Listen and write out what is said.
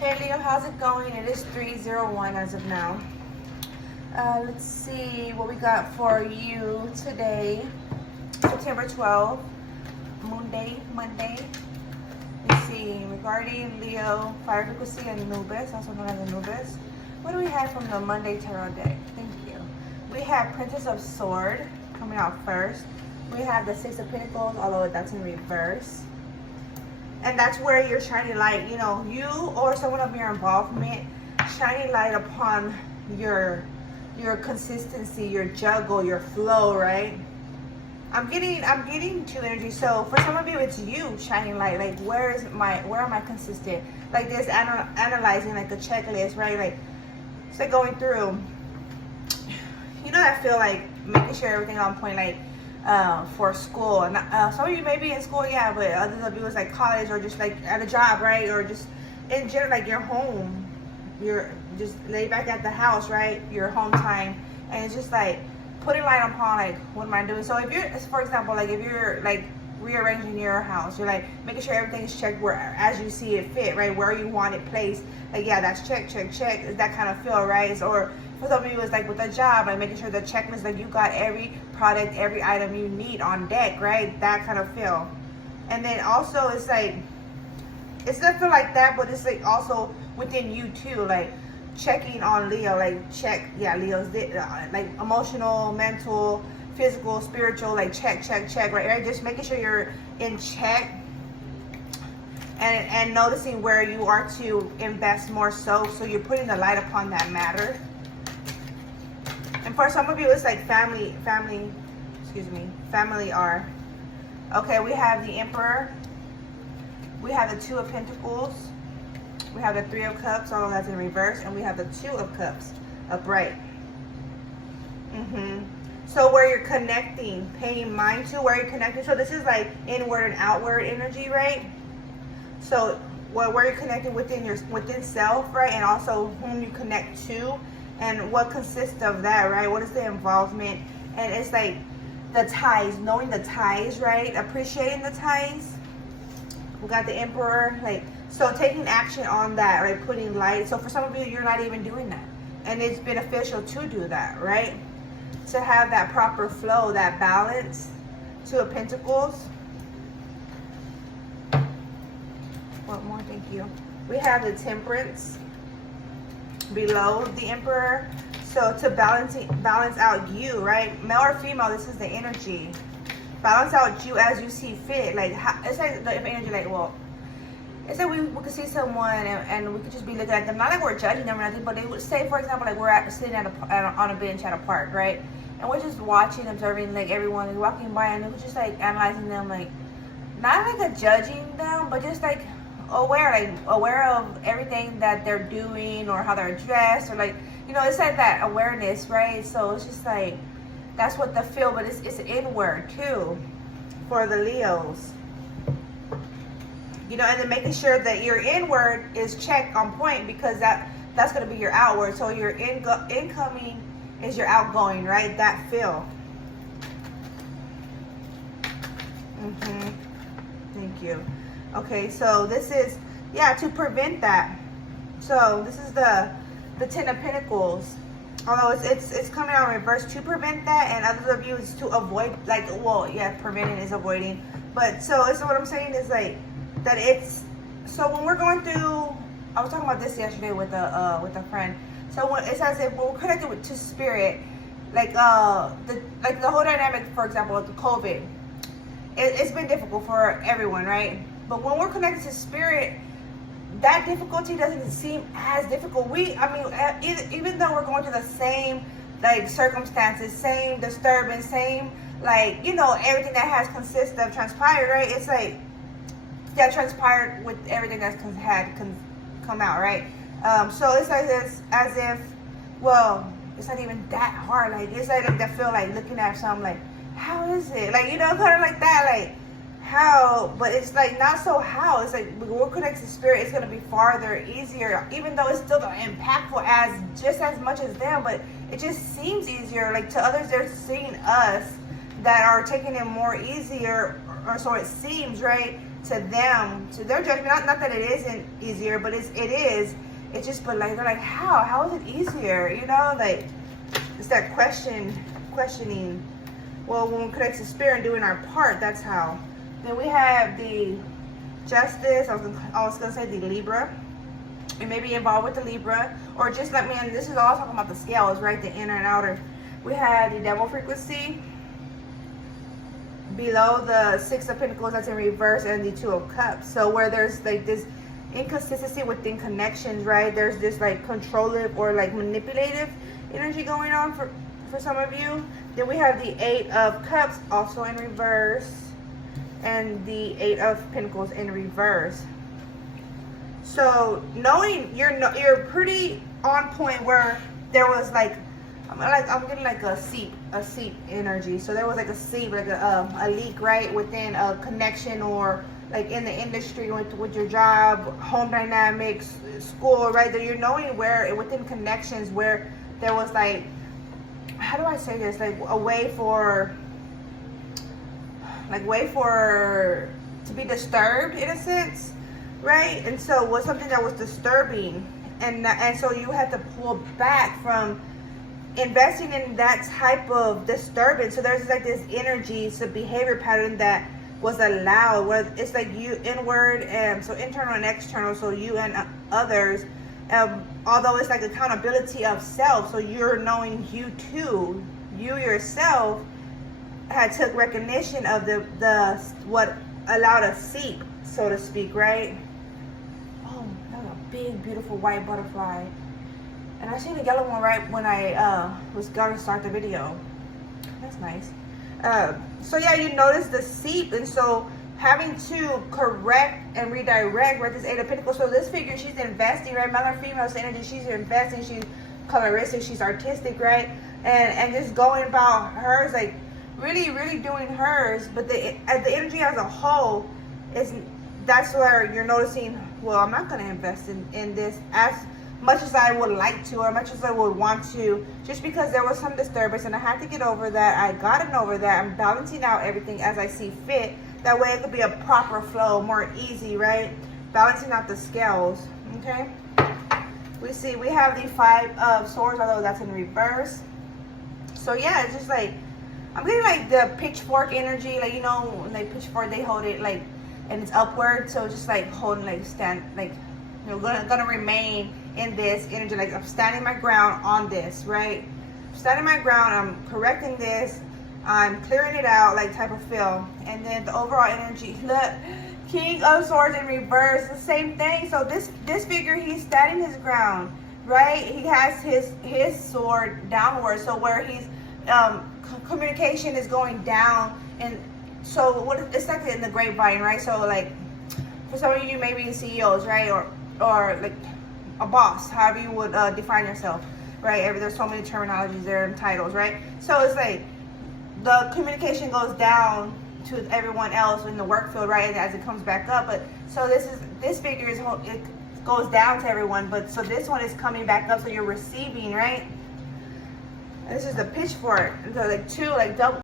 Hey Leo, how's it going? It is 3:01 as of now. Let's see what we got for you today. September 12th, Monday. Let's see, regarding Leo, fire frequency, and Anubis, also known as Anubis. What do we have from the Monday tarot deck? Thank you. We have Princess of Sword coming out first. We have the Six of Pentacles, although that's in reverse. And that's where you're shining light, you know, you or someone of your involvement, shining light upon your consistency, your juggle, your flow, right? I'm getting two energy. So for some of you, it's you shining light. Like, where am I consistent? Like this, analyzing like a checklist, right? Like, it's like going through, you know, that feel like making sure everything on point, like for school. And some of you may be in school, yeah, but others of you is like college or just like at a job, right? Or just in general, like your home, you're just laid back at the house, right? Your home time, and it's just like putting light upon, like, what am I doing? So if you're, for example, like if you're like rearranging your house, you're like making sure everything's checked where as you see it fit, right? Where you want it placed. Like, yeah, that's check. That kind of feel, right? Or for some of you, it's like with a job, like making sure the checklist, like you got every product, every item you need on deck, right? That kind of feel. And then also it's like, it's not feel like that, but it's like also within you too, like checking on Leo, like check, yeah, Leo's like emotional, mental, physical, spiritual, like check, right? Just making sure you're in check. And noticing where you are to invest more so you're putting the light upon that matter. And for some of you, it's like family are. Okay, we have the Emperor. We have the Two of Pentacles. We have the Three of Cups, although that's in reverse. And we have the Two of Cups upright. So where you're connecting, paying mind to, where you're connecting. So this is like inward and outward energy, right? So where you're connecting within self, right? And also whom you connect to and what consists of that, right? What is the involvement? And it's like the ties, knowing the ties, right? Appreciating the ties. We got the Emperor, like, so taking action on that, right? Putting light. So for some of you, you're not even doing that. And it's beneficial to do that, right? To have that proper flow, that balance. Two of Pentacles. What more? Thank you. We have the Temperance below the Emperor. So to balance out you, right? Male or female, this is the energy. Balance out you as you see fit. Like, it's like the energy, like, well, it's like we could see someone and we could just be looking at them. Not like we're judging them or nothing, but they would say, for example, like we're sitting on a bench at a park, right? And we're just watching, observing, like everyone is walking by, and we're just like analyzing them, like not like a judging them, but just like aware of everything that they're doing or how they're dressed, or like, you know, it's like that awareness, right? So it's just like, that's what the feel, but it's inward too for the Leos, you know. And then making sure that your inward is checked on point, because that's going to be your outward. So your incoming is your outgoing, right? That feel. Thank you. Okay, so this is, yeah, to prevent that. So this is the Ten of Pentacles. Although it's coming out in reverse, to prevent that, and others of you is to avoid, like, well, yeah, preventing is avoiding. But so what I'm saying is like that it's, so when we're going through, I was talking about this yesterday with a friend. So when it's as if when we're connected to spirit, like the whole dynamic, for example, with the COVID, it's been difficult for everyone, right? But when we're connected to spirit, that difficulty doesn't seem as difficult. Even though we're going through the same like circumstances, same disturbance, same, like, you know, everything that has transpired, right? It's like that transpired with everything that's come out, right? So it's like this, as if, well, it's not even that hard. Like, it's like that feel like looking at something like, how is it? Like, you know, kind of like that, like, how, but it's like not so how. It's like when we're connected to spirit, it's going to be farther, easier, even though it's still impactful as just as much as them, but it just seems easier. Like, to others, they're seeing us that are taking it more easier, or so it seems, right? to them, to their judgment. Not that it isn't easier, but it is. It's just, but like, they're like, how is it easier? You know, like, it's that questioning. Well, when we connect to spirit and doing our part, that's how. Then we have the Justice. I was gonna say the Libra. You may be involved with the Libra, or just let me in. This is all talking about the scales, right? The inner and outer. We have the Devil frequency. Below the Six of Pentacles, that's in reverse, and the Two of Cups. So where there's like this inconsistency within connections, right? There's this like controlling or like manipulative energy going on for some of you. Then we have the Eight of Cups also in reverse, and the Eight of Pentacles in reverse. So knowing you're pretty on point where there was like I'm getting like a seep energy. So there was like a seep, like a leak, right, within a connection, or like in the industry with your job, home dynamics, school, right? That you're knowing where within connections where there was like, how do I say this? Like a way for to be disturbed in a sense, right? And so it was something that was disturbing, and so you had to pull back from investing in that type of disturbance. So there's like this energy, it's a behavior pattern that was allowed, where it's like you inward, and so internal and external, so you and others, although it's like accountability of self. So you're knowing you too, you yourself had took recognition of the what allowed a seep, so to speak, right? Oh, that was a big beautiful white butterfly. And I seen the yellow one right when I was going to start the video. That's nice. So yeah, you notice the seep, and so having to correct and redirect, right? This Eight of Pentacles. So this figure, she's investing, right? Male or female energy, she's investing. She's coloristic. She's artistic, right? And just going about hers, like really doing hers. But the energy as a whole that's where you're noticing. Well, I'm not going to invest in this as much as I would like to, or much as I would want to, just because there was some disturbance and I had to get over that. I gotten over that. I'm balancing out everything as I see fit. That way it could be a proper flow, more easy, right? Balancing out the scales, okay? We have the Five of Swords, although that's in reverse. So yeah, it's just like, I'm getting like the pitchfork energy, like, you know, when they pitchfork, they hold it like, and it's upward. So just like holding, like stand, like, you know, gonna remain in this energy, like I'm standing my ground on this, right? Standing my ground, I'm correcting this, I'm clearing it out, like type of feel. And then the overall energy, look, King of Swords in reverse, the same thing. So this figure, he's standing his ground, right? He has his sword downward, so where he's communication is going down, and so what it's like in the grapevine, right? So like for some of you, maybe CEOs, right, or like a boss, however you would define yourself, right? There's so many terminologies there and titles, right? So it's like the communication goes down to everyone else in the work field, right? And as it comes back up, but so this figure it goes down to everyone, but so this one is coming back up, so you're receiving, right? And this is the pitchfork, so like two, like double.